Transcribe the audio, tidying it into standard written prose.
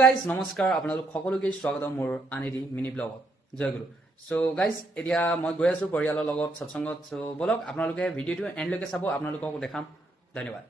guys নমস্কাৰ আপোনালোক সকলোকে স্বাগতম মোৰ আন এটি মিনি ব্লগত জয় গুৰু চ' গাইজ এতিয়া মই গৈ আছো পৰিয়ালৰ লগত সৎসংগত চ' বলক আপোনালোকে ভিডিঅ'টো এণ্ডলৈকে চাব আপোনালোকক দেখাম ধন্যবাদ